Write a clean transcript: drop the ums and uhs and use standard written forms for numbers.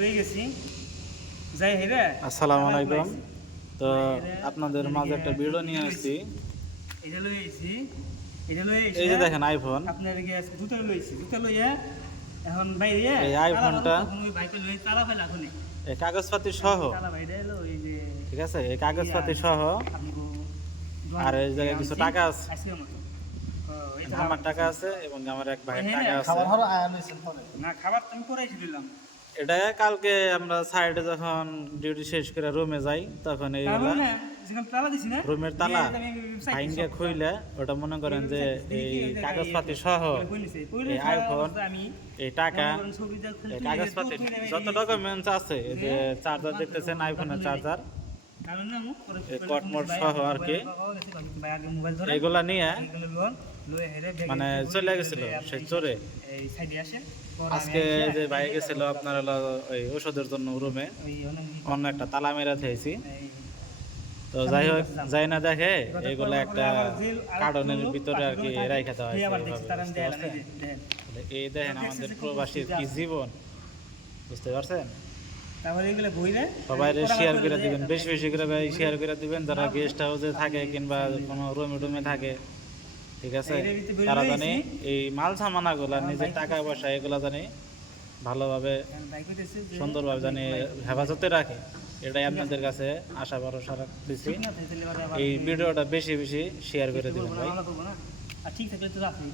লয়ে গেছি যাই হেরে আসসালামু আলাইকুম। তো আপনাদের মাঝে একটা ভিডিও নিয়ে আসছি। এটা লয়ে গেছি এই যে দেখেন আইফোন, আপনার গ্যাস জুতা লইছি জুতা লইয়া এখন বাইরে এই আইফোনটা ওই বাইকে লয়ে তালা ফেলা এখন এই কাগজপাতি সহ, তালা বাইরে এলো ওই যে ঠিক আছে, এই কাগজপাতি সহ আপনি আর এই জায়গায় কিছু টাকা আছে, আজকে মতো আমার টাকা আছে এবং আমার এক ভাইয়ের টাকা আছে। না খাবার তুমি করাইছি দিলাম এটা কালকে আমরা সাইডে যখন ডিউটি শেষ করে রুমে যাই তখন এইগুলা তালা দিছি না রুমের তালা ভাইঙ্গে খুইলে ওটা মনে করেন যে এই কাগজপাতি সহ এই আইফোন, এই টাকা, এই কাগজপাতি যত ডকুমেন্টস আছে, এই যে চার্জার দেখতেছেন আইফোনের চার্জার, কটমট সহ আর কি, এগুলা নিয়ে মানে চলে গেছিল সেই চোরে। আজকে যে ভাই গেছিল আপনার হলো ওই ওষুধের জন্য রুমে অন্য একটা তালা মেরে থেয়েছি। তো যাই হোক, যাই না দেখে এগুলো একটা কার্টনের ভিতরে আর কি রাইখা দেওয়া হয়েছে। এই দেখেন আমাদের প্রবাসীর কি জীবন, বুঝতে পারছেন? সবাই শেয়ার করে দিবেন, বেশি বেশি করে শেয়ার করে দিবেন যারা গেস্ট হাউসে থাকে কিংবা কোনো রুমে টুমে থাকে, ঠিক আছে? তারা জানি এই মাল সামানাগুলা নিজের টাকা পয়সা এগুলা জানি ভালোভাবে সুন্দরভাবে জানি হেফাজতে রাখে, এটাই আপনাদের কাছে আশা ভরসা রাখতেছি। এই ভিডিওটা বেশি বেশি শেয়ার করে দিবেন ভাই। ঠিক থাকলে তো